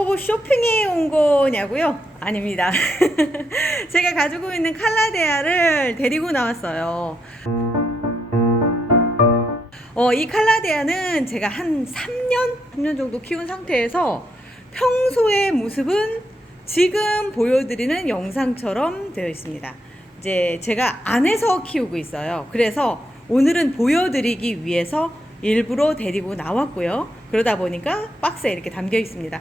저보고 쇼핑에 온 거냐고요? 아닙니다. 제가 가지고 있는 칼라데아를 데리고 나왔어요. 이 칼라데아는 제가 한 3년 정도 키운 상태에서 평소의 모습은 지금 보여드리는 영상처럼 되어 있습니다. 이제 제가 안에서 키우고 있어요. 그래서 오늘은 보여드리기 위해서 일부러 데리고 나왔고요. 그러다 보니까 박스에 이렇게 담겨 있습니다.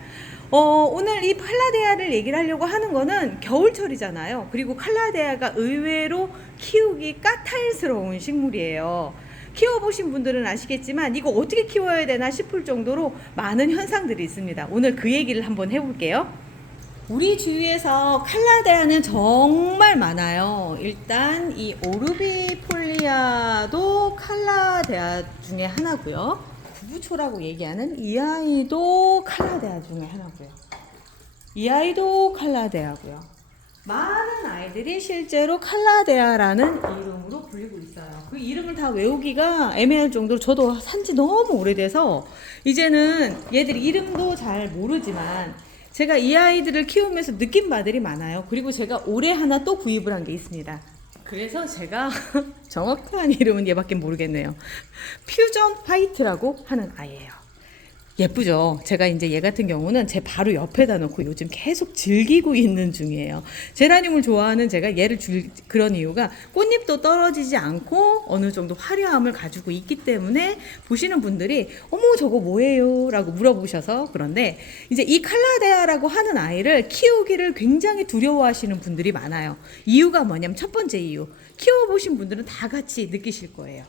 오늘 이 칼라데아를 얘기를 하려고 하는 거는 겨울철이잖아요. 그리고 칼라데아가 의외로 키우기 까탈스러운 식물이에요. 키워보신 분들은 아시겠지만 이거 어떻게 키워야 되나 싶을 정도로 많은 현상들이 있습니다. 오늘 그 얘기를 한번 해볼게요. 우리 주위에서 칼라데아는 정말 많아요. 일단 이 오르비폴리아도 칼라데아 중에 하나고요. 구부초라고 얘기하는 이 아이도 칼라데아 중에 하나고요. 이 아이도 칼라데아고요. 많은 아이들이 실제로 칼라데아라는 이름으로 불리고 있어요. 그 이름을 다 외우기가 애매할 정도로 저도 산지 너무 오래돼서 이제는 얘들 이름도 잘 모르지만 제가 이 아이들을 키우면서 느낀 바들이 많아요. 그리고 제가 올해 하나 또 구입을 한 게 있습니다. 그래서 제가 정확한 이름은 얘밖에 모르겠네요. 퓨전 화이트라고 하는 아이예요. 예쁘죠? 제가 이제 얘 같은 경우는 제 바로 옆에다 놓고 요즘 계속 즐기고 있는 중이에요. 제라늄을 좋아하는 제가 얘를 그런 이유가 꽃잎도 떨어지지 않고 어느 정도 화려함을 가지고 있기 때문에 보시는 분들이 어머 저거 뭐예요? 라고 물어보셔서 그런데 이제 이 칼라데아라고 하는 아이를 키우기를 굉장히 두려워하시는 분들이 많아요. 이유가 뭐냐면 첫 번째 이유, 키워보신 분들은 다 같이 느끼실 거예요.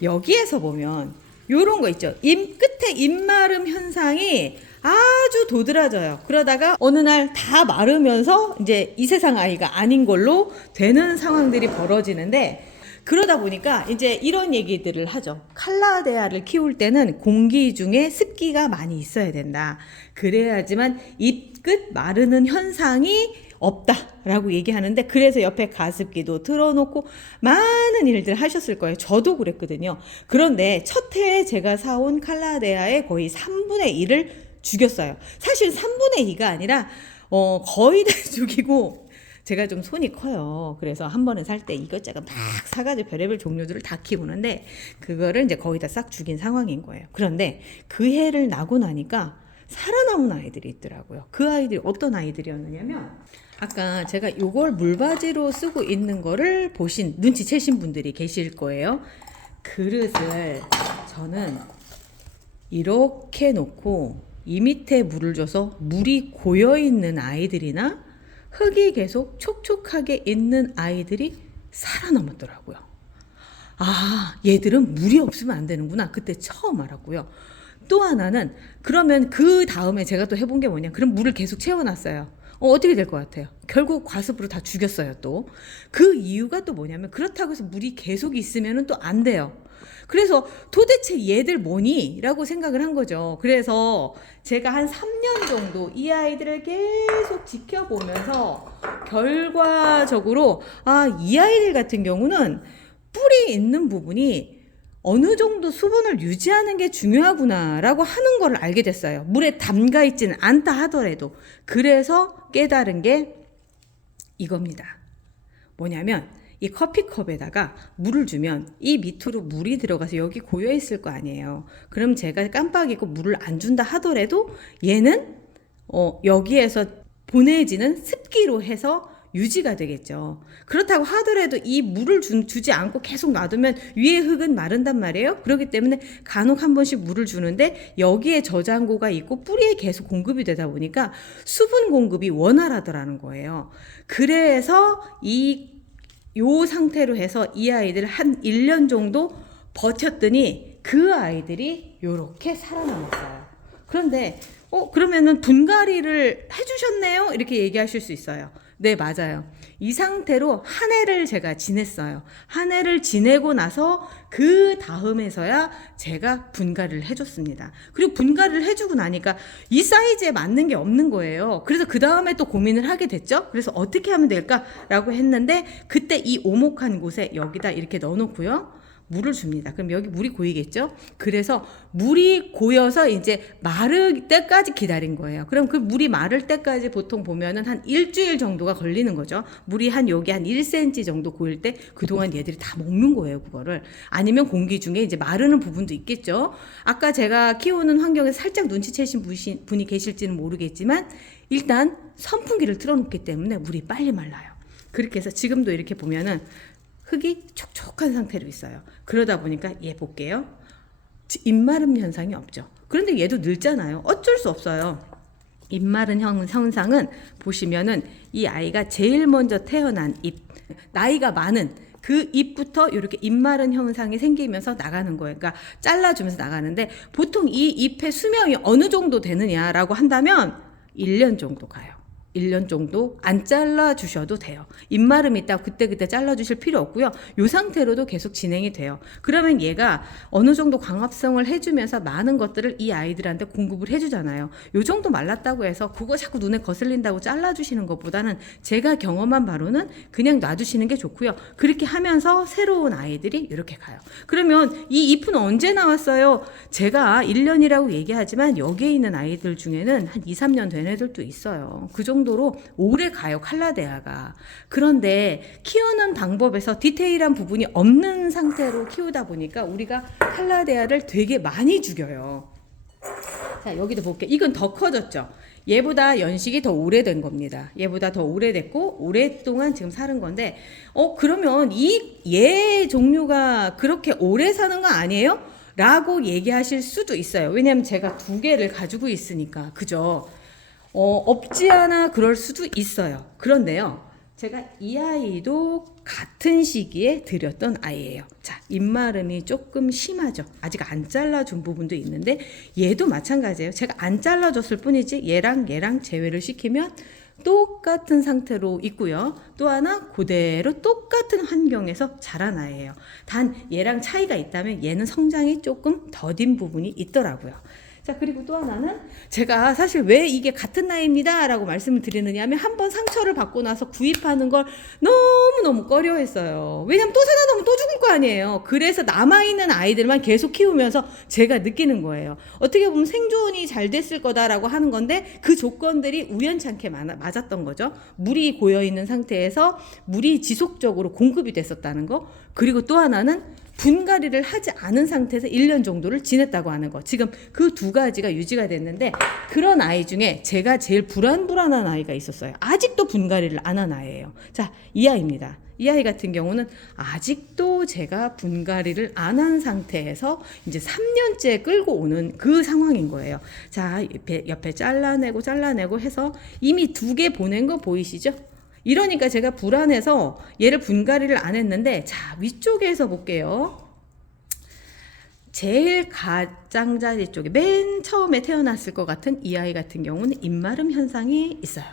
여기에서 보면 요런 거 있죠. 끝에 잎마름 현상이 아주 도드라져요. 그러다가 어느 날 다 마르면서 이제 이 세상 아이가 아닌 걸로 되는 상황들이 벌어지는데 그러다 보니까 이제 이런 얘기들을 하죠. 칼라데아를 키울 때는 공기 중에 습기가 많이 있어야 된다. 그래야지만 잎 끝 마르는 현상이 없다라고 얘기하는데 그래서 옆에 가습기도 틀어놓고 많은 일들 하셨을 거예요. 저도 그랬거든요. 그런데 첫 해에 제가 사온 칼라데아의 거의 3분의 1을 죽였어요. 사실 3분의 2가 아니라 거의 다 죽이고 제가 좀 손이 커요. 그래서 한 번에 살 때 이것저것 막 사가지고 별의별 종류들을 다 키우는데 그거를 이제 거의 다 싹 죽인 상황인 거예요. 그런데 그 해를 나고 나니까 살아남은 아이들이 있더라고요. 그 아이들이 어떤 아이들이었느냐면 아까 제가 요걸 물바지로 쓰고 있는 거를 보신 눈치채신 분들이 계실 거예요. 그릇을 저는 이렇게 놓고 이 밑에 물을 줘서 물이 고여 있는 아이들이나 흙이 계속 촉촉하게 있는 아이들이 살아남았더라고요. 아, 얘들은 물이 없으면 안 되는구나. 그때 처음 알았고요. 또 하나는 그러면 그 다음에 제가 또 해본 게 뭐냐. 그럼 물을 계속 채워놨어요. 어떻게 될 것 같아요? 결국 과습으로 다 죽였어요, 또. 그 이유가 또 뭐냐면 그렇다고 해서 물이 계속 있으면 또 안 돼요. 그래서 도대체 얘들 뭐니? 라고 생각을 한 거죠. 그래서 제가 한 3년 정도 이 아이들을 계속 지켜보면서 결과적으로 이 아이들 같은 경우는 뿔이 있는 부분이 어느 정도 수분을 유지하는 게 중요하구나 라고 하는 걸 알게 됐어요. 물에 담가 있지는 않다 하더라도. 그래서 깨달은 게 이겁니다. 뭐냐면 이 커피컵에다가 물을 주면 이 밑으로 물이 들어가서 여기 고여 있을 거 아니에요. 그럼 제가 깜빡이고 물을 안 준다 하더라도 얘는 여기에서 보내지는 습기로 해서 유지가 되겠죠. 그렇다고 하더라도 이 물을 주지 않고 계속 놔두면 위에 흙은 마른단 말이에요. 그렇기 때문에 간혹 한 번씩 물을 주는데 여기에 저장고가 있고 뿌리에 계속 공급이 되다 보니까 수분 공급이 원활하더라는 거예요. 그래서 요 상태로 해서 이 아이들 한 1년 정도 버텼더니 그 아이들이 요렇게 살아남았어요. 그런데 그러면은 분갈이를 해주셨네요? 이렇게 얘기하실 수 있어요. 네, 맞아요. 이 상태로 한 해를 제가 지냈어요. 한 해를 지내고 나서 그 다음에서야 제가 분갈이를 해줬습니다. 그리고 분갈이를 해주고 나니까 이 사이즈에 맞는 게 없는 거예요. 그래서 그 다음에 또 고민을 하게 됐죠. 그래서 어떻게 하면 될까라고 했는데 그때 이 오목한 곳에 여기다 이렇게 넣어놓고요. 물을 줍니다. 그럼 여기 물이 고이겠죠? 그래서 물이 고여서 이제 마를 때까지 기다린 거예요. 그럼 그 물이 마를 때까지 보통 보면은 한 일주일 정도가 걸리는 거죠. 물이 한 여기 한 1cm 정도 고일 때 그동안 얘들이 다 먹는 거예요, 그거를. 아니면 공기 중에 이제 마르는 부분도 있겠죠. 아까 제가 키우는 환경에서 살짝 눈치채신 분이 계실지는 모르겠지만 일단 선풍기를 틀어놓기 때문에 물이 빨리 말라요. 그렇게 해서 지금도 이렇게 보면은 흙이 촉촉한 상태로 있어요. 그러다 보니까 얘 볼게요. 입마름 현상이 없죠. 그런데 얘도 늙잖아요. 어쩔 수 없어요. 입마른 현상은 보시면은 이 아이가 제일 먼저 태어난 잎, 나이가 많은 그 잎부터 이렇게 입마른 현상이 생기면서 나가는 거예요. 그러니까 잘라주면서 나가는데 보통 이 잎의 수명이 어느 정도 되느냐라고 한다면 1년 정도 가요. 1년 정도 안 잘라주셔도 돼요. 입마름이 있다고 그때 잘라주실 필요 없고요. 이 상태로도 계속 진행이 돼요. 그러면 얘가 어느 정도 광합성을 해주면서 많은 것들을 이 아이들한테 공급을 해주잖아요. 이 정도 말랐다고 해서 그거 자꾸 눈에 거슬린다고 잘라주시는 것보다는 제가 경험한 바로는 그냥 놔두시는 게 좋고요. 그렇게 하면서 새로운 아이들이 이렇게 가요. 그러면 이 잎은 언제 나왔어요? 제가 1년이라고 얘기하지만 여기에 있는 아이들 중에는 한 2, 3년 된 애들도 있어요. 그 정도로 오래 가요, 칼라데아가. 그런데 키우는 방법에서 디테일한 부분이 없는 상태로 키우다 보니까 우리가 칼라데아를 되게 많이 죽여요. 자, 여기도 볼게요. 이건 더 커졌죠. 얘보다 연식이 더 오래된 겁니다. 얘보다 더 오래됐고 오랫동안 지금 사는 건데 그러면 얘 종류가 그렇게 오래 사는 거 아니에요? 라고 얘기하실 수도 있어요. 왜냐면 제가 2개를 가지고 있으니까. 그죠? 없지 않아 그럴 수도 있어요. 그런데요, 제가 이 아이도 같은 시기에 들였던 아이예요. 자, 입마름이 조금 심하죠. 아직 안 잘라준 부분도 있는데 얘도 마찬가지예요. 제가 안 잘라줬을 뿐이지 얘랑 제외를 시키면 똑같은 상태로 있고요. 또 하나 그대로 똑같은 환경에서 자란 아이예요. 단 얘랑 차이가 있다면 얘는 성장이 조금 더딘 부분이 있더라고요. 자, 그리고 또 하나는 제가 사실 왜 이게 같은 나이입니다 라고 말씀을 드리느냐 하면 한번 상처를 받고 나서 구입하는 걸 너무너무 꺼려했어요. 왜냐면 또 사다 놓으면 또 죽을 거 아니에요. 그래서 남아있는 아이들만 계속 키우면서 제가 느끼는 거예요. 어떻게 보면 생존이 잘 됐을 거다라고 하는 건데 그 조건들이 우연찮게 맞았던 거죠. 물이 고여있는 상태에서 물이 지속적으로 공급이 됐었다는 거. 그리고 또 하나는 분갈이를 하지 않은 상태에서 1년 정도를 지냈다고 하는 거. 지금 그 2가지가 유지가 됐는데 그런 아이 중에 제가 제일 불안한 아이가 있었어요. 아직도 분갈이를 안 한 아이예요. 자, 이 아이입니다. 이 아이 같은 경우는 아직도 제가 분갈이를 안 한 상태에서 이제 3년째 끌고 오는 그 상황인 거예요. 자, 옆에 잘라내고 해서 이미 2개 보낸 거 보이시죠? 이러니까 제가 불안해서 얘를 분갈이를 안 했는데, 자, 위쪽에서 볼게요. 제일 가장자리 쪽에 맨 처음에 태어났을 것 같은 이 아이 같은 경우는 입마름 현상이 있어요.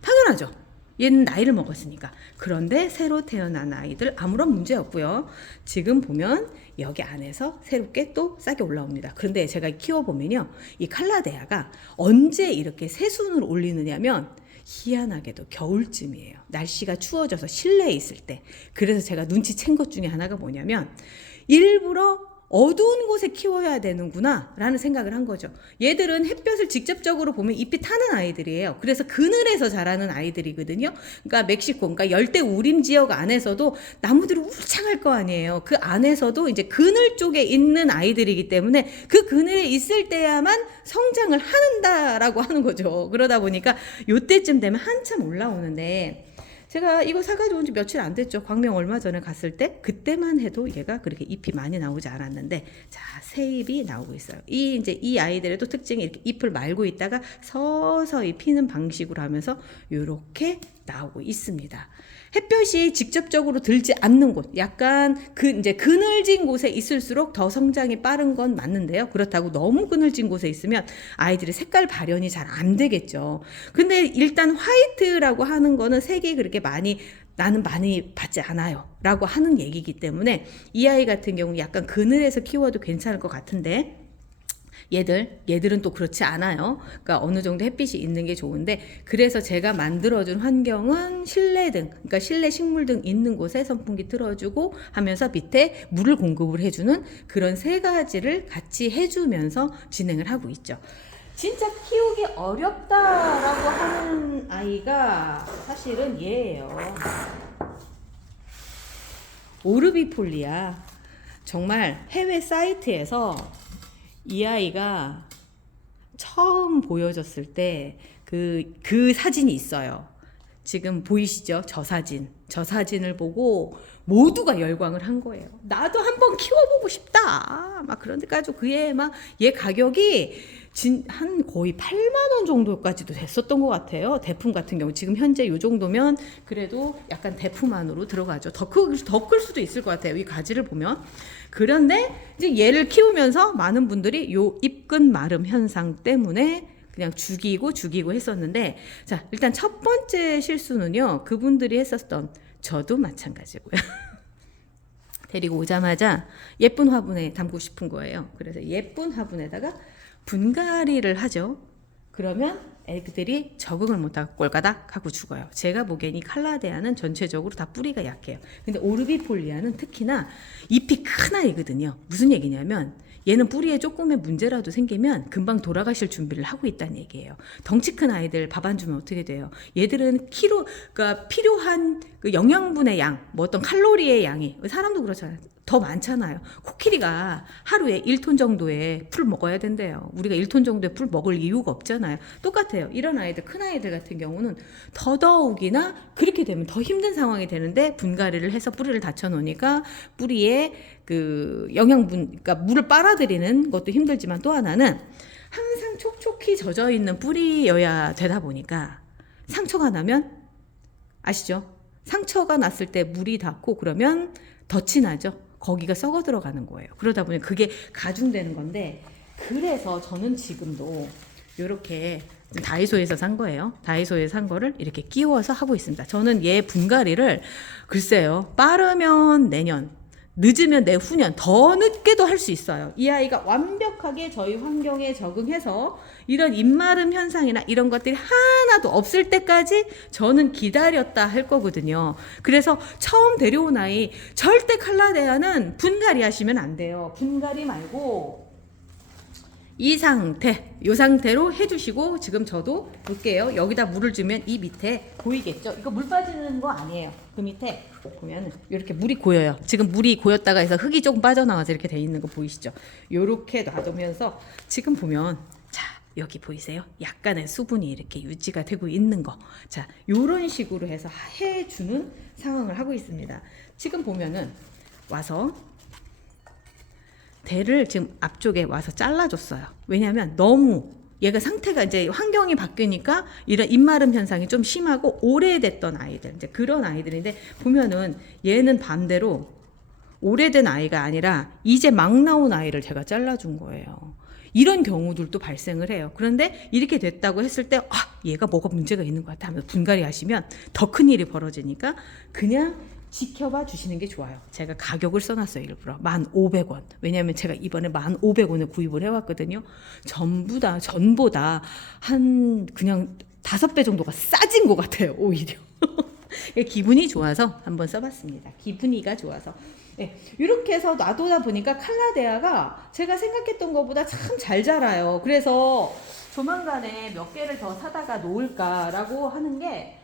당연하죠. 얘는 나이를 먹었으니까. 그런데 새로 태어난 아이들 아무런 문제 없고요. 지금 보면 여기 안에서 새롭게 또 싹이 올라옵니다. 그런데 제가 키워보면요, 이 칼라데아가 언제 이렇게 새순을 올리느냐면 희한하게도 겨울쯤이에요. 날씨가 추워져서 실내에 있을 때. 그래서 제가 눈치챈 것 중에 하나가 뭐냐면 일부러 어두운 곳에 키워야 되는구나 라는 생각을 한 거죠. 얘들은 햇볕을 직접적으로 보면 잎이 타는 아이들이에요. 그래서 그늘에서 자라는 아이들이거든요. 그러니까 멕시코, 그러니까 열대 우림 지역 안에서도 나무들이 울창할 거 아니에요. 그 안에서도 이제 그늘 쪽에 있는 아이들이기 때문에 그 그늘에 있을 때야만 성장을 한다라고 하는 거죠. 그러다 보니까 요때쯤 되면 한참 올라오는데, 제가 이거 사가지고 온 지 며칠 안 됐죠. 광명 얼마 전에 갔을 때 그때만 해도 얘가 그렇게 잎이 많이 나오지 않았는데, 자, 새 잎이 나오고 있어요. 이제 이 아이들의 또 특징이 이렇게 잎을 말고 있다가 서서히 피는 방식으로 하면서 이렇게 나오고 있습니다. 햇볕이 직접적으로 들지 않는 곳, 약간 이제 그늘진 곳에 있을수록 더 성장이 빠른 건 맞는데요. 그렇다고 너무 그늘진 곳에 있으면 아이들의 색깔 발현이 잘 안 되겠죠. 근데 일단 화이트라고 하는 거는 색이 그렇게 나는 많이 받지 않아요 라고 하는 얘기이기 때문에 이 아이 같은 경우 약간 그늘에서 키워도 괜찮을 것 같은데, 얘들은 또 그렇지 않아요. 그러니까 어느 정도 햇빛이 있는 게 좋은데, 그래서 제가 만들어준 환경은 실내등, 그러니까 실내 식물등 있는 곳에 선풍기 틀어주고 하면서 밑에 물을 공급을 해주는 그런 세 가지를 같이 해주면서 진행을 하고 있죠. 진짜 키우기 어렵다라고 하는 아이가 사실은 얘예요. 오르비폴리아. 정말 해외 사이트에서 이 아이가 처음 보여졌을 때 그 사진이 있어요. 지금 보이시죠? 저 사진을 보고 모두가 열광을 한 거예요. 나도 한번 키워보고 싶다. 막 그런 데까지 얘 가격이 한 거의 8만 원 정도까지도 됐었던 것 같아요. 대품 같은 경우 지금 현재 이 정도면 그래도 약간 대품 안으로 들어가죠. 더 클 수도 있을 것 같아요. 이 가지를 보면. 그런데 이제 얘를 키우면서 많은 분들이 요 잎근 마름 현상 때문에 그냥 죽이고 했었는데, 자, 일단 첫 번째 실수는요, 그분들이 했었던, 저도 마찬가지고요. 데리고 오자마자 예쁜 화분에 담고 싶은 거예요. 그래서 예쁜 화분에다가 분갈이를 하죠. 그러면 애들이 적응을 못하고 꼴까닥 하고 죽어요. 제가 보기엔 이 칼라데아는 전체적으로 다 뿌리가 약해요. 근데 오르비폴리아는 특히나 잎이 큰 아이거든요. 무슨 얘기냐면 얘는 뿌리에 조금의 문제라도 생기면 금방 돌아가실 준비를 하고 있다는 얘기예요. 덩치 큰 아이들 밥 안 주면 어떻게 돼요? 얘들은 그러니까 필요한 그 영양분의 양, 뭐 어떤 칼로리의 양이, 사람도 그렇잖아요. 더 많잖아요. 코끼리가 하루에 1톤 정도의 풀 먹어야 된대요. 우리가 1톤 정도의 풀 먹을 이유가 없잖아요. 똑같아요. 이런 아이들, 큰 아이들 같은 경우는 더더욱이나 그렇게 되면 더 힘든 상황이 되는데, 분갈이를 해서 뿌리를 닫혀 놓으니까 뿌리에 그 영양분, 그러니까 물을 빨아들이는 것도 힘들지만, 또 하나는 항상 촉촉히 젖어 있는 뿌리여야 되다 보니까 상처가 나면, 아시죠? 상처가 났을 때 물이 닿고 그러면 덫이 나죠. 거기가 썩어 들어가는 거예요. 그러다 보니 그게 가중되는 건데, 그래서 저는 지금도 이렇게 다이소에서 산 거예요. 다이소에서 산 거를 이렇게 끼워서 하고 있습니다. 저는 얘 분갈이를 글쎄요, 빠르면 내년, 늦으면 내후년, 더 늦게도 할 수 있어요. 이 아이가 완벽하게 저희 환경에 적응해서 이런 잎마름 현상이나 이런 것들이 하나도 없을 때까지 저는 기다렸다 할 거거든요. 그래서 처음 데려온 아이 절대 칼라데아는 분갈이 하시면 안 돼요. 분갈이 말고 이 상태로 해주시고, 지금 저도 볼게요. 여기다 물을 주면 이 밑에 보이겠죠? 이거 물 빠지는 거 아니에요. 그 밑에 보면 이렇게 물이 고여요. 지금 물이 고였다가 해서 흙이 조금 빠져나와서 이렇게 돼 있는 거 보이시죠? 이렇게 놔두면서 지금 보면, 자, 여기 보이세요? 약간의 수분이 이렇게 유지가 되고 있는 거. 자, 요런 식으로 해서 해주는 상황을 하고 있습니다. 지금 보면은 와서 대를 지금 앞쪽에 와서 잘라줬어요. 왜냐하면 너무 얘가 상태가 이제 환경이 바뀌니까 이런 잎마름 현상이 좀 심하고 오래됐던 아이들, 이제 그런 아이들인데, 보면은 얘는 반대로 오래된 아이가 아니라 이제 막 나온 아이를 제가 잘라준 거예요. 이런 경우들도 발생을 해요. 그런데 이렇게 됐다고 했을 때, 얘가 뭐가 문제가 있는 것 같아 하면서 분갈이 하시면 더 큰 일이 벌어지니까 그냥 지켜봐 주시는 게 좋아요. 제가 가격을 써놨어요. 일부러 1,500원. 왜냐하면 제가 이번에 1,500원에 구입을 해왔거든요. 전보다 한 그냥 5배 정도가 싸진 것 같아요. 오히려. 기분이 좋아서 한번 써봤습니다. 기분이가 좋아서. 네, 이렇게 해서 놔두다 보니까 칼라데아가 제가 생각했던 것보다 참 잘 자라요. 그래서 조만간에 몇 개를 더 사다가 놓을까라고 하는 게,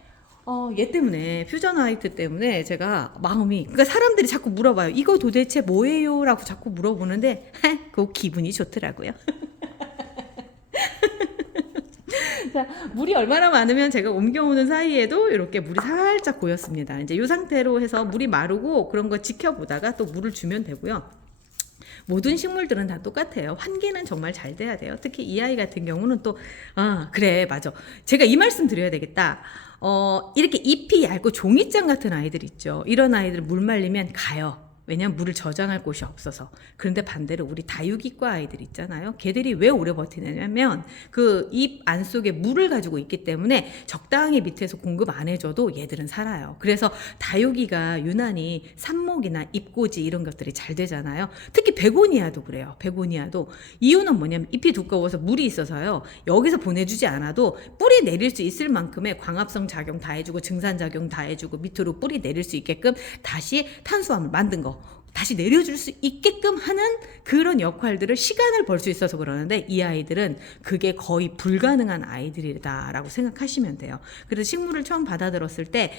얘 때문에, 퓨전 화이트 때문에 제가 마음이, 그러니까 사람들이 자꾸 물어봐요. 이거 도대체 뭐예요? 라고 자꾸 물어보는데, 그거 기분이 좋더라고요. 자, 물이 얼마나 많으면 제가 옮겨오는 사이에도 이렇게 물이 살짝 고였습니다. 이제 이 상태로 해서 물이 마르고 그런 거 지켜보다가 또 물을 주면 되고요. 모든 식물들은 다 똑같아요. 환기는 정말 잘 돼야 돼요. 특히 이 아이 같은 경우는 또, 그래, 맞아. 제가 이 말씀 드려야 되겠다. 이렇게 잎이 얇고 종이장 같은 아이들 있죠. 이런 아이들 물 말리면 가요. 왜냐면 물을 저장할 곳이 없어서. 그런데 반대로 우리 다육이과 아이들 있잖아요. 걔들이 왜 오래 버티냐면 그 잎 안속에 물을 가지고 있기 때문에 적당히 밑에서 공급 안 해줘도 얘들은 살아요. 그래서 다육이가 유난히 삽목이나 잎꽂이 이런 것들이 잘 되잖아요. 특히 베고니아도 그래요. 베고니아도 이유는 뭐냐면 잎이 두꺼워서 물이 있어서요. 여기서 보내주지 않아도 뿌리 내릴 수 있을 만큼의 광합성 작용 다 해주고 증산작용 다 해주고 밑으로 뿌리 내릴 수 있게끔 다시 탄수화물 만든 거 다시 내려줄 수 있게끔 하는 그런 역할들을 시간을 벌 수 있어서 그러는데 이 아이들은 그게 거의 불가능한 아이들이다라고 생각하시면 돼요. 그래서 식물을 처음 받아들었을 때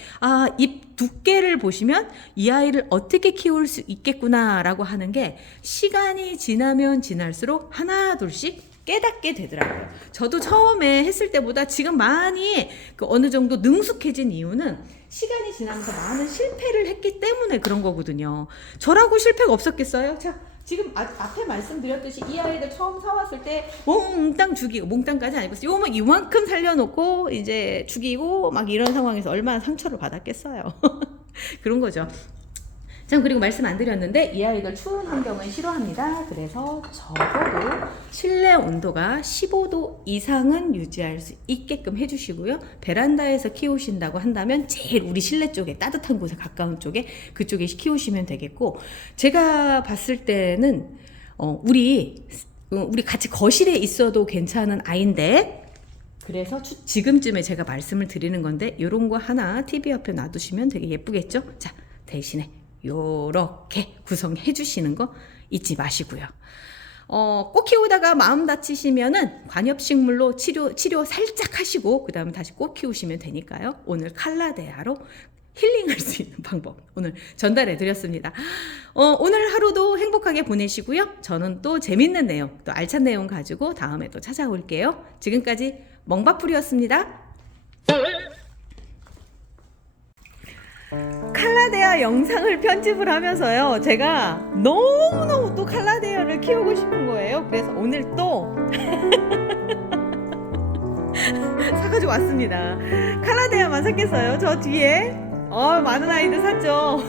잎 두께를 보시면 이 아이를 어떻게 키울 수 있겠구나라고 하는 게 시간이 지나면 지날수록 하나 둘씩 깨닫게 되더라고요. 저도 처음에 했을 때보다 지금 많이 어느 정도 능숙해진 이유는 시간이 지나면서 많은 실패를 했기 때문에 그런 거거든요. 저라고 실패가 없었겠어요? 자, 지금 앞에 말씀드렸듯이 이 아이들 처음 사왔을 때 몽땅 죽이고, 몽땅까지 아니고 이만큼 살려놓고 이제 죽이고 막 이런 상황에서 얼마나 상처를 받았겠어요. 그런 거죠. 자, 그리고 말씀 안 드렸는데 이 아이들 추운 환경은 싫어합니다. 그래서 적어도 실내 온도가 15도 이상은 유지할 수 있게끔 해주시고요. 베란다에서 키우신다고 한다면 제일 우리 실내 쪽에 따뜻한 곳에 가까운 쪽에 그쪽에 키우시면 되겠고, 제가 봤을 때는 우리 같이 거실에 있어도 괜찮은 아이인데, 그래서 지금쯤에 제가 말씀을 드리는 건데 이런 거 하나 TV 옆에 놔두시면 되게 예쁘겠죠? 자, 대신에 요렇게 구성해 주시는 거 잊지 마시고요. 꽃 키우다가 마음 다치시면은 관엽식물로 치료 살짝 하시고 그 다음에 다시 꽃 키우시면 되니까요. 오늘 칼라데아로 힐링할 수 있는 방법 오늘 전달해 드렸습니다. 오늘 하루도 행복하게 보내시고요. 저는 또 재밌는 내용, 또 알찬 내용 가지고 다음에 또 찾아올게요. 지금까지 멍바풀이었습니다. 칼라데아 영상을 편집을 하면서요, 제가 너무너무 또 칼라데아를 키우고 싶은 거예요. 그래서 오늘 또 사가지고 왔습니다. 칼라데아만 샀겠어요. 저 뒤에 많은 아이들 샀죠.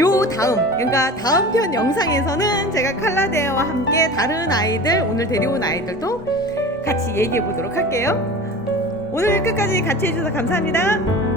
요 그러니까 다음 편 영상에서는 제가 칼라데아와 함께 다른 아이들, 오늘 데려온 아이들도 같이 얘기해 보도록 할게요. 오늘 끝까지 같이 해주셔서 감사합니다.